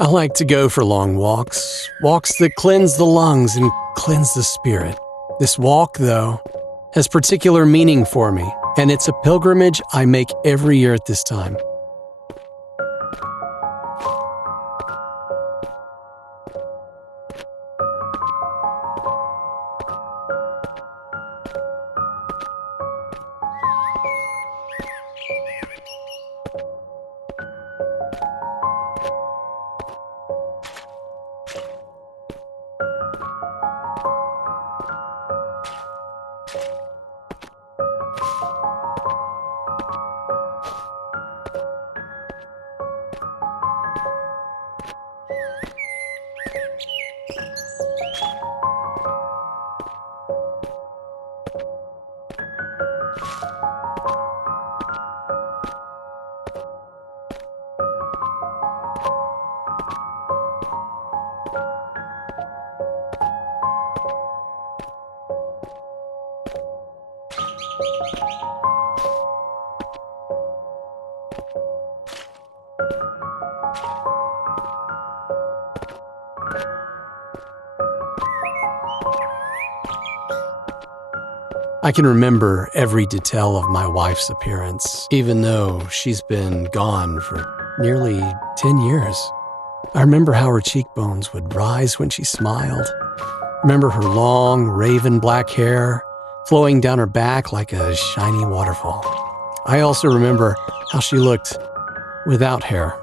I like to go for long walks, walks that cleanse the lungs and cleanse the spirit. This walk, though, has particular meaning for me, and it's a pilgrimage I make every year at this time. I can remember every detail of my wife's appearance, even though she's been gone for nearly 10 years. I remember how her cheekbones would rise when she smiled. Remember her long, raven black hair flowing down her back like a shiny waterfall. I also remember how she looked without hair.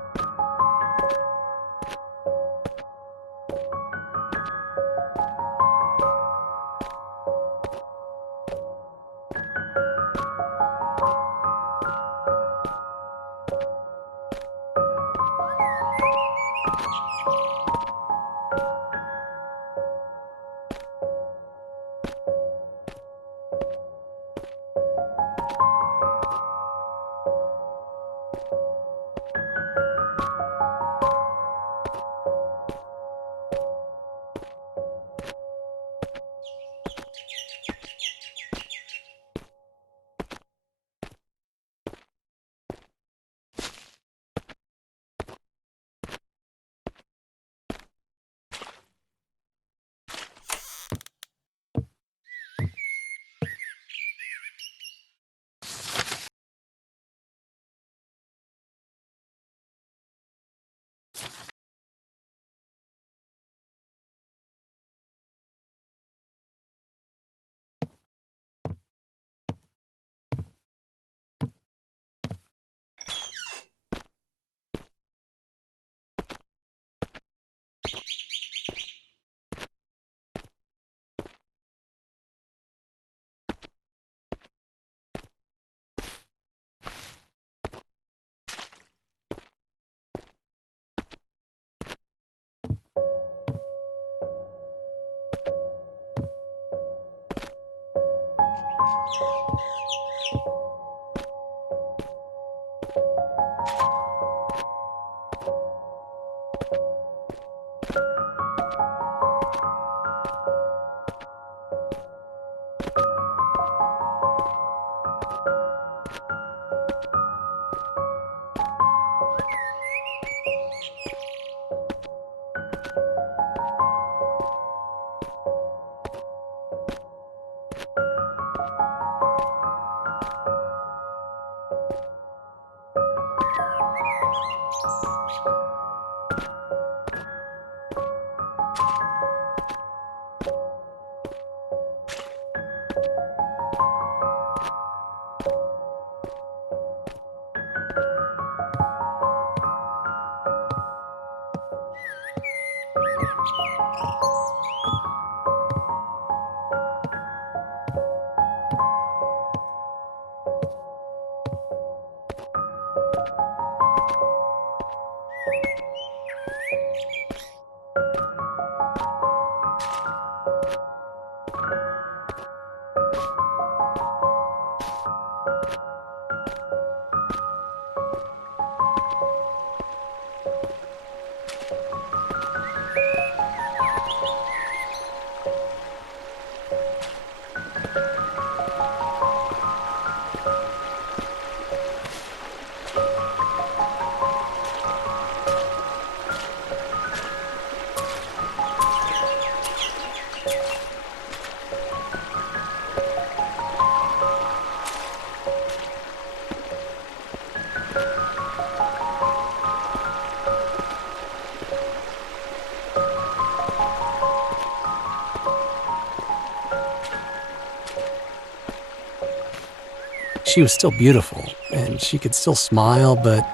She was still beautiful, and she could still smile, but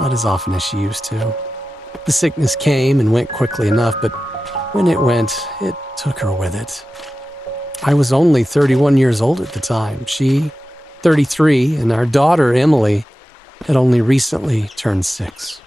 not as often as she used to. The sickness came and went quickly enough, but when it went, it took her with it. I was only 31 years old at the time. She, 33, and our daughter, Emily, had only recently turned 6.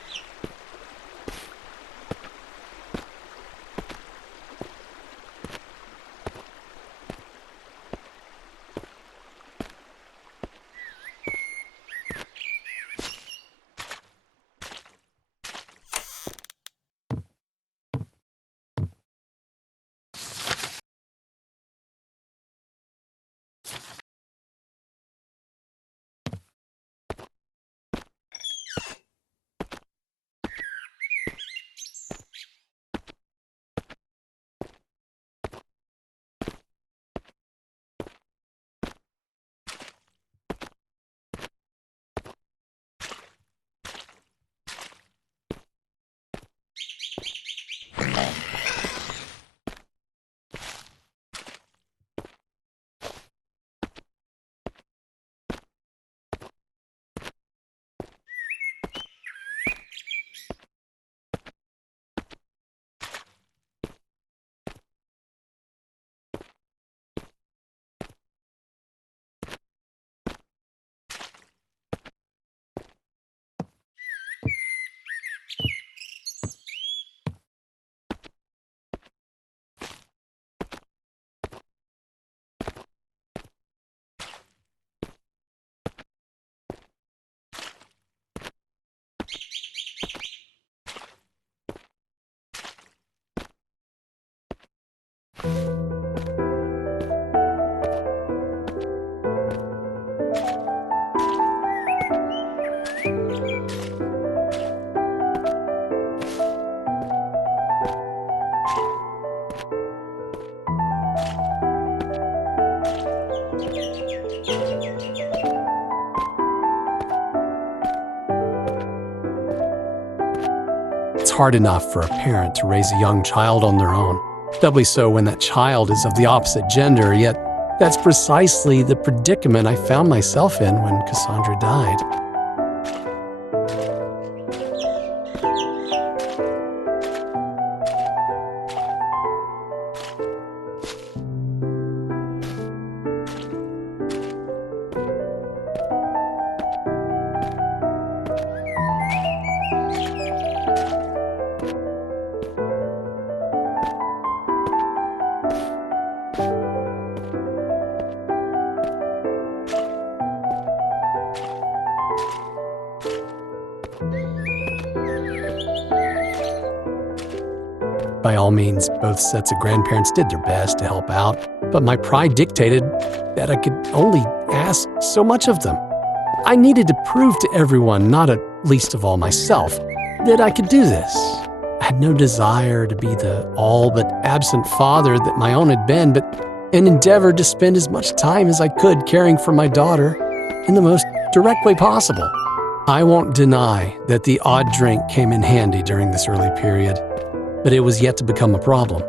It's hard enough for a parent to raise a young child on their own, doubly so when that child is of the opposite gender, yet that's precisely the predicament I found myself in when Cassandra died. By all means, both sets of grandparents did their best to help out, but my pride dictated that I could only ask so much of them. I needed to prove to everyone, not at least of all myself, that I could do this. I had no desire to be the all but absent father that my own had been, but an endeavor to spend as much time as I could caring for my daughter in the most direct way possible. I won't deny that the odd drink came in handy during this early period, but it was yet to become a problem.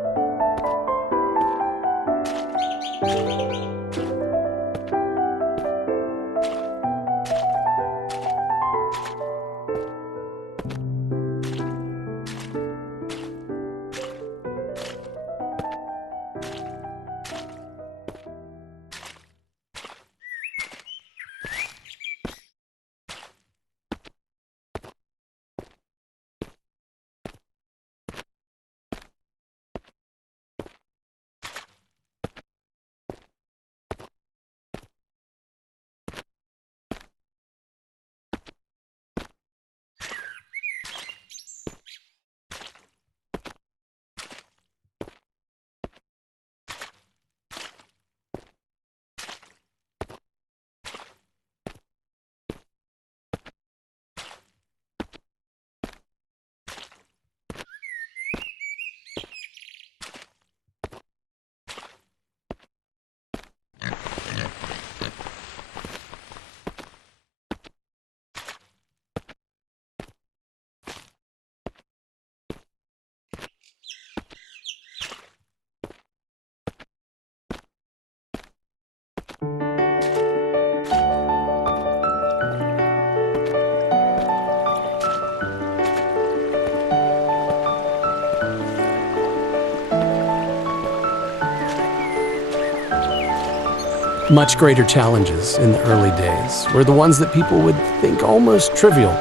Much greater challenges in the early days were the ones that people would think almost trivial,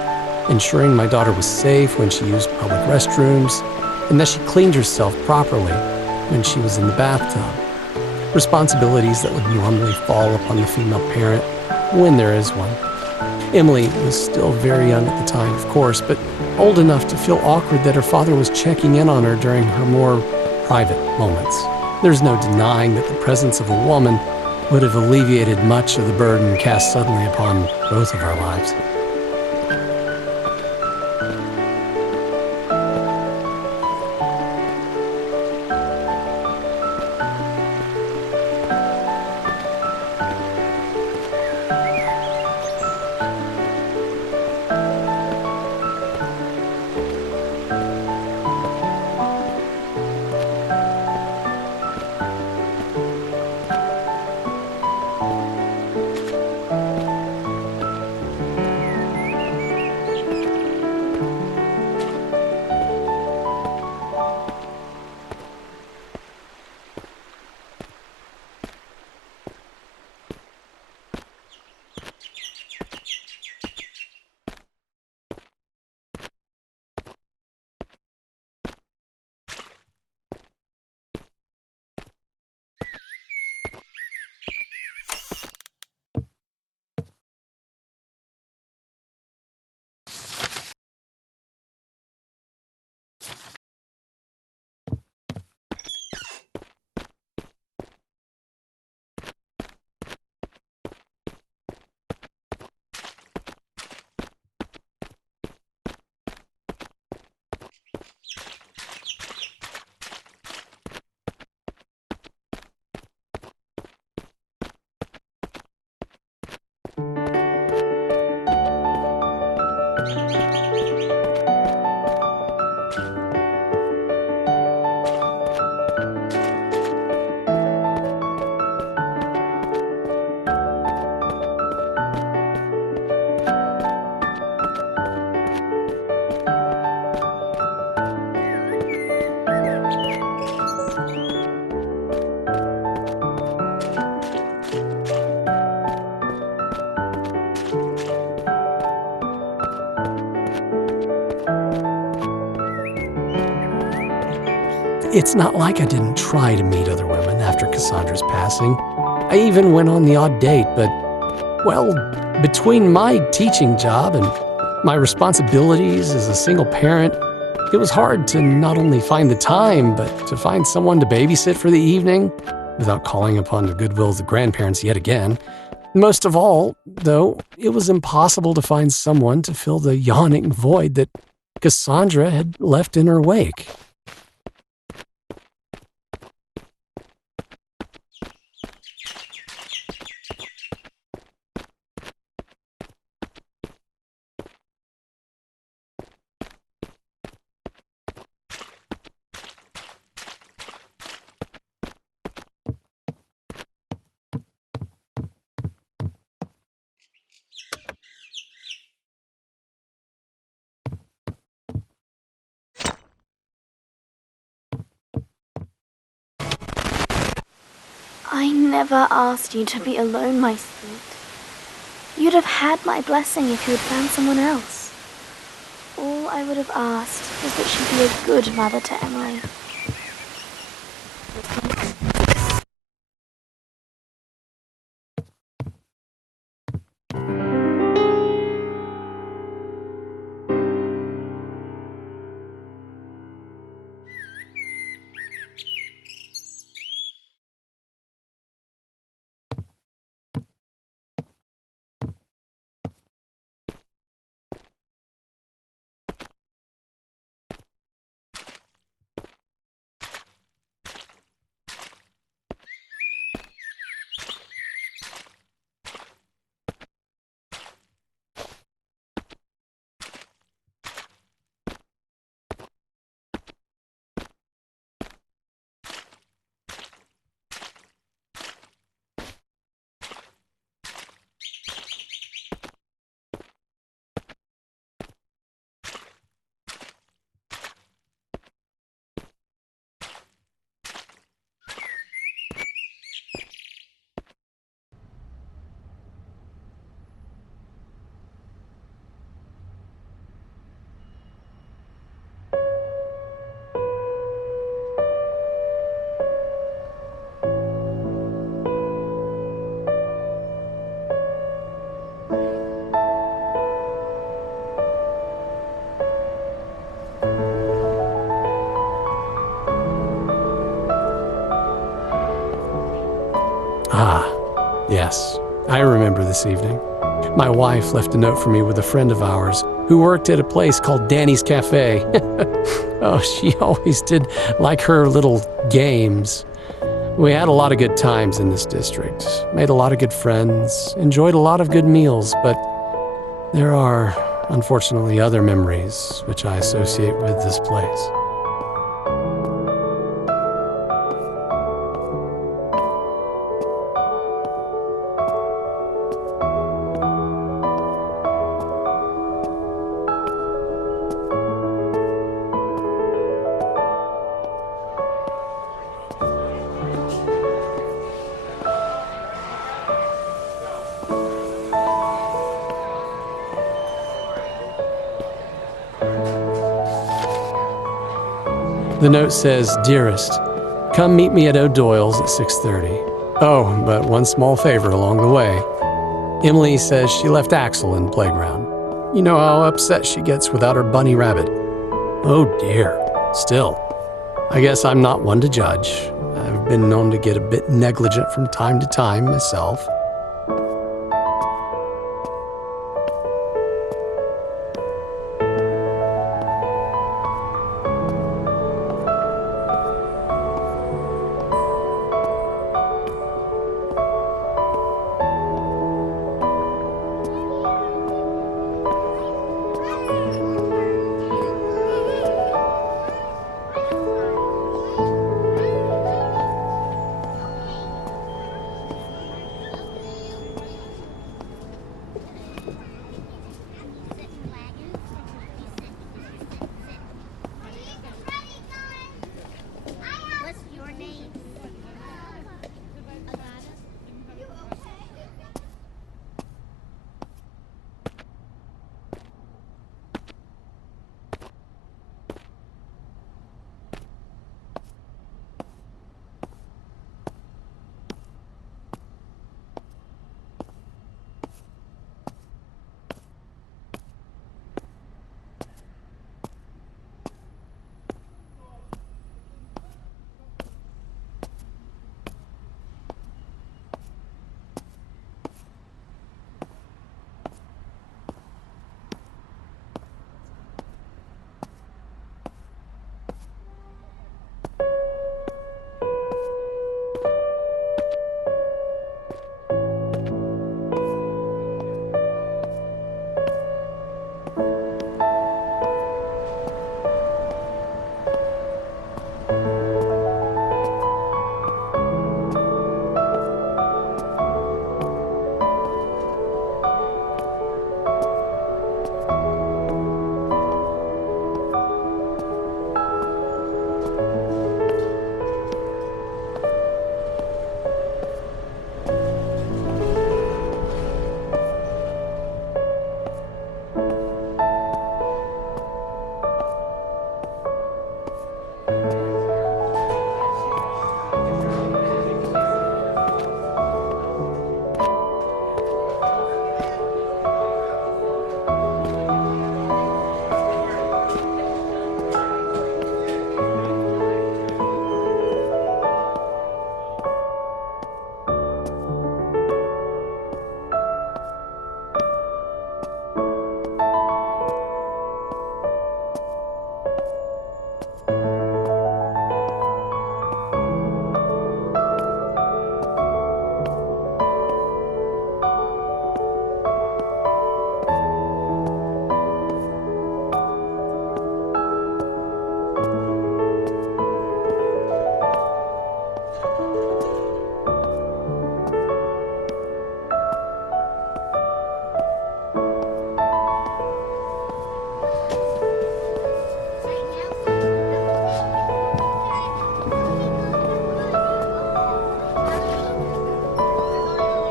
ensuring my daughter was safe when she used public restrooms and that she cleaned herself properly when she was in the bathtub. Responsibilities that would normally fall upon the female parent when there is one. Emily was still very young at the time, of course, but old enough to feel awkward that her father was checking in on her during her more private moments. There's no denying that the presence of a woman would have alleviated much of the burden cast suddenly upon both of our lives. It's not like I didn't try to meet other women after Cassandra's passing. I even went on the odd date, but, well, between my teaching job and my responsibilities as a single parent, it was hard to not only find the time, but to find someone to babysit for the evening without calling upon the goodwill of the grandparents yet again. Most of all, though, it was impossible to find someone to fill the yawning void that Cassandra had left in her wake. I never asked you to be alone, my sweet. You'd have had my blessing if you had found someone else. All I would have asked was that she be a good mother to Emily. Yes, I remember this evening. My wife left a note for me with a friend of ours who worked at a place called Danny's Cafe. Oh, she always did like her little games. We had a lot of good times in this district, made a lot of good friends, enjoyed a lot of good meals, but there are, unfortunately, other memories which I associate with this place. The note says, "Dearest, come meet me at O'Doyle's at 6:30. Oh, but one small favor along the way. Emily says she left Axel in the playground. You know how upset she gets without her bunny rabbit. Oh dear. Still, I guess I'm not one to judge. I've been known to get a bit negligent from time to time myself."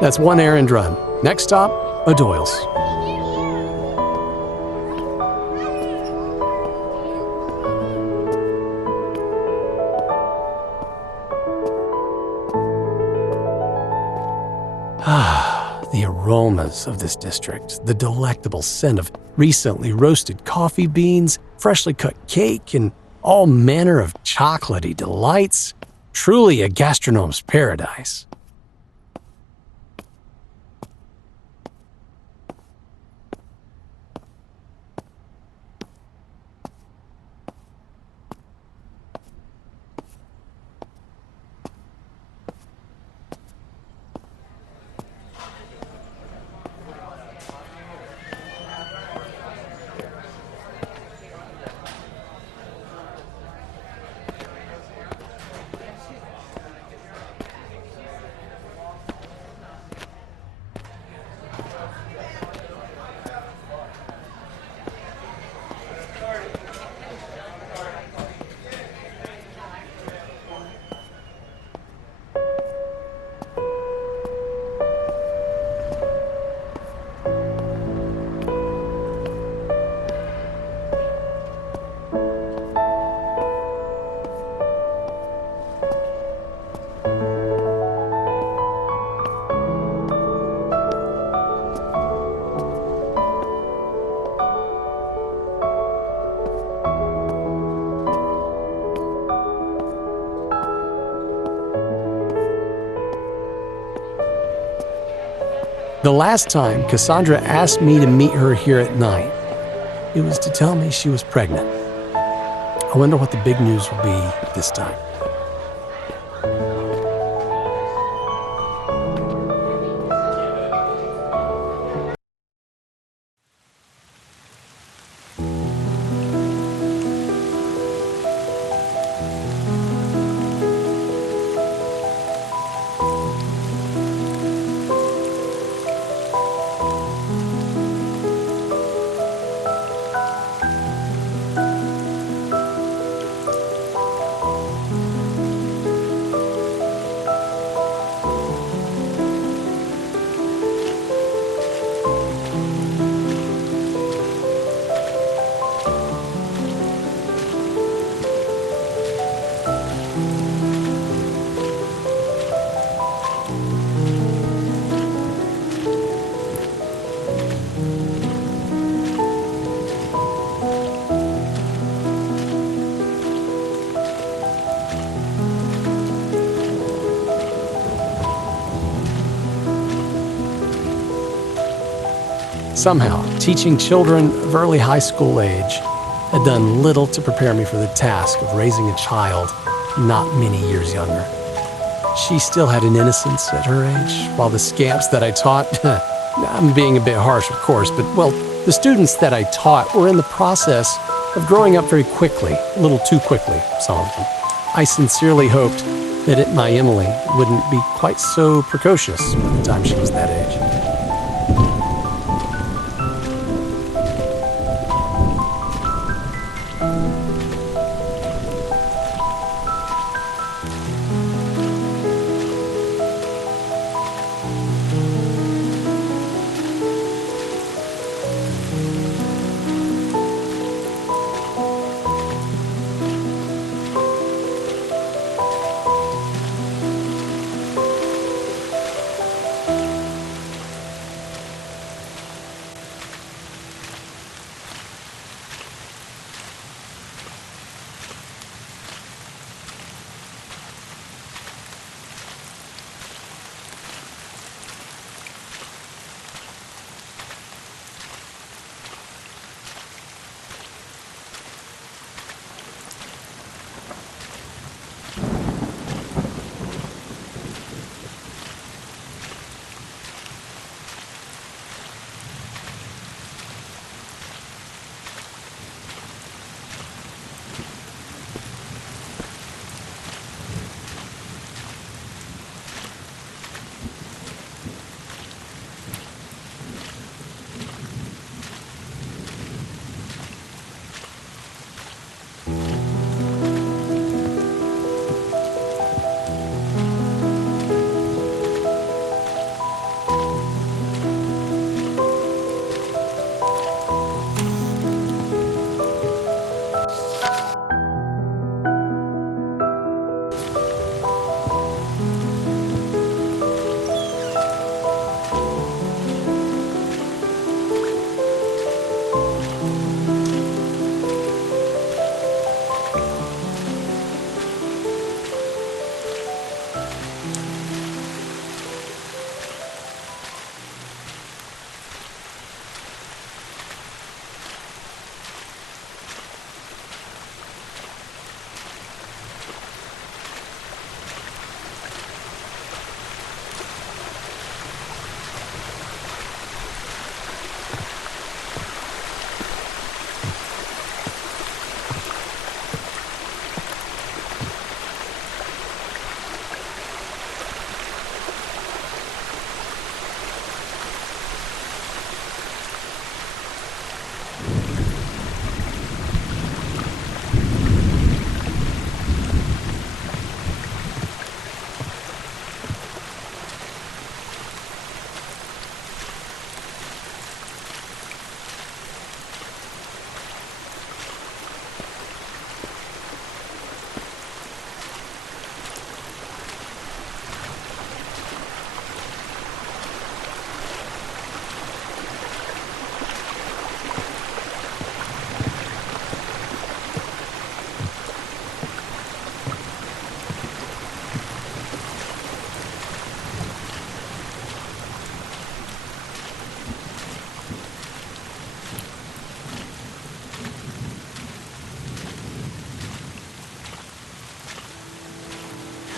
That's one errand run. Next stop, O'Doyle's. The aromas of this district, the delectable scent of recently roasted coffee beans, freshly cut cake, and all manner of chocolatey delights. Truly a gastronome's paradise. The last time Cassandra asked me to meet her here at night, it was to tell me she was pregnant. I wonder what the big news will be this time. Somehow, teaching children of early high school age had done little to prepare me for the task of raising a child not many years younger. She still had an innocence at her age, while the scamps that I taught, I'm being a bit harsh of course, but well, the students that I taught were in the process of growing up very quickly, a little too quickly, some of them. I sincerely hoped that my Emily wouldn't be quite so precocious by the time she was that age.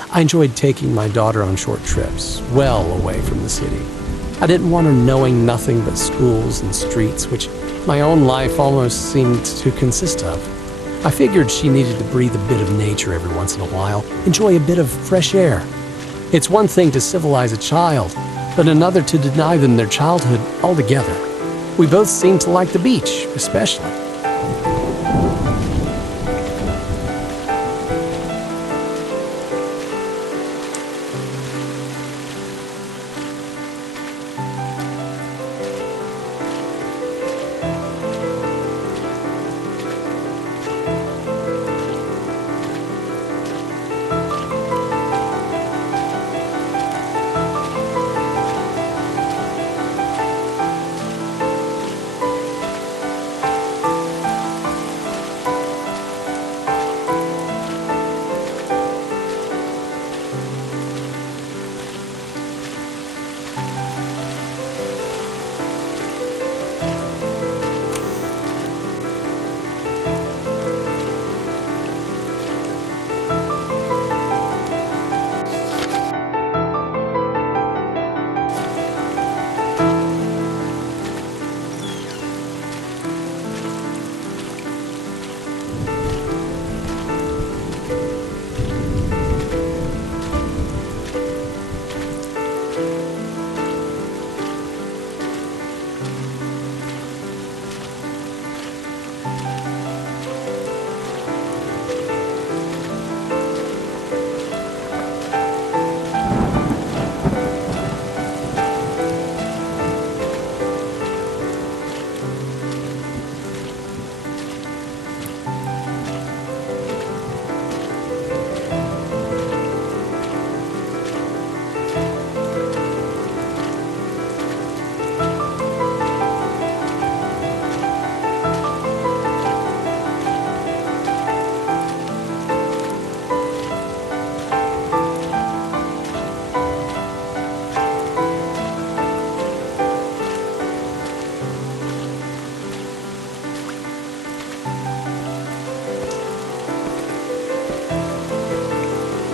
I enjoyed taking my daughter on short trips, well away from the city. I didn't want her knowing nothing but schools and streets, which my own life almost seemed to consist of. I figured she needed to breathe a bit of nature every once in a while, enjoy a bit of fresh air. It's one thing to civilize a child, but another to deny them their childhood altogether. We both seemed to like the beach, especially.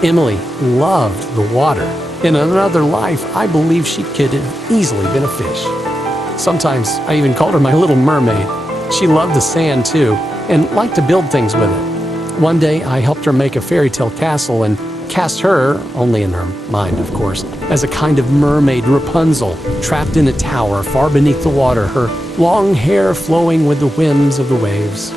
Emily loved the water. In another life, I believe she could have easily been a fish. Sometimes I even called her my little mermaid. She loved the sand too, and liked to build things with it. One day, I helped her make a fairy tale castle and cast her, only in her mind of course, as a kind of mermaid Rapunzel, trapped in a tower far beneath the water, her long hair flowing with the whims of the waves.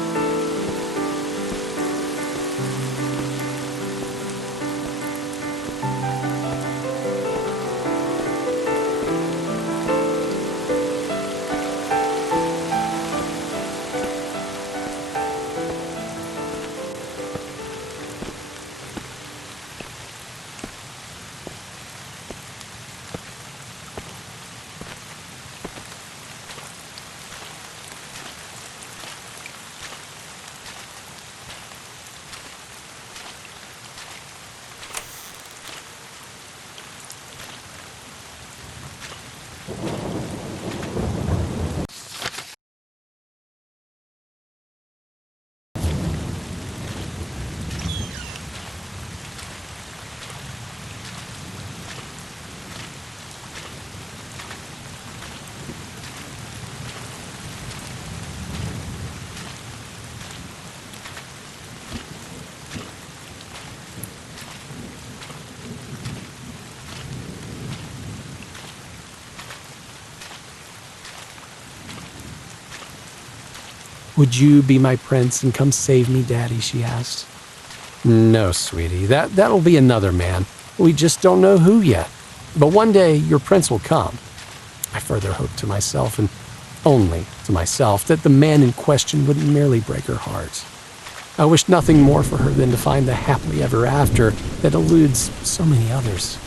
"Would you be my prince and come save me, Daddy?" she asked. "No, sweetie, that'll be another man. We just don't know who yet. But one day your prince will come." I further hoped to myself, and only to myself, that the man in question wouldn't merely break her heart. I wished nothing more for her than to find the happily ever after that eludes so many others.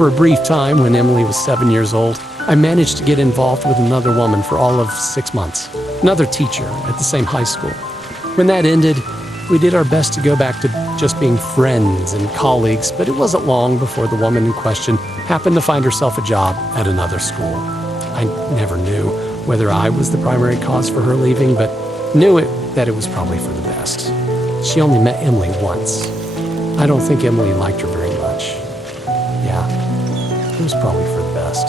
For a brief time, when Emily was 7 years old, I managed to get involved with another woman for all of 6 months, another teacher at the same high school. When that ended, we did our best to go back to just being friends and colleagues, but it wasn't long before the woman in question happened to find herself a job at another school. I never knew whether I was the primary cause for her leaving, but knew that it was probably for the best. She only met Emily once. I don't think Emily liked her very much. Yeah, it was probably for the best.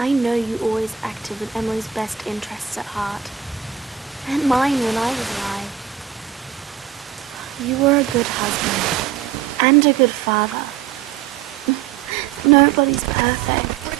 I know you always acted with Emily's best interests at heart, and mine when I was alive. You were a good husband, and a good father. Nobody's perfect.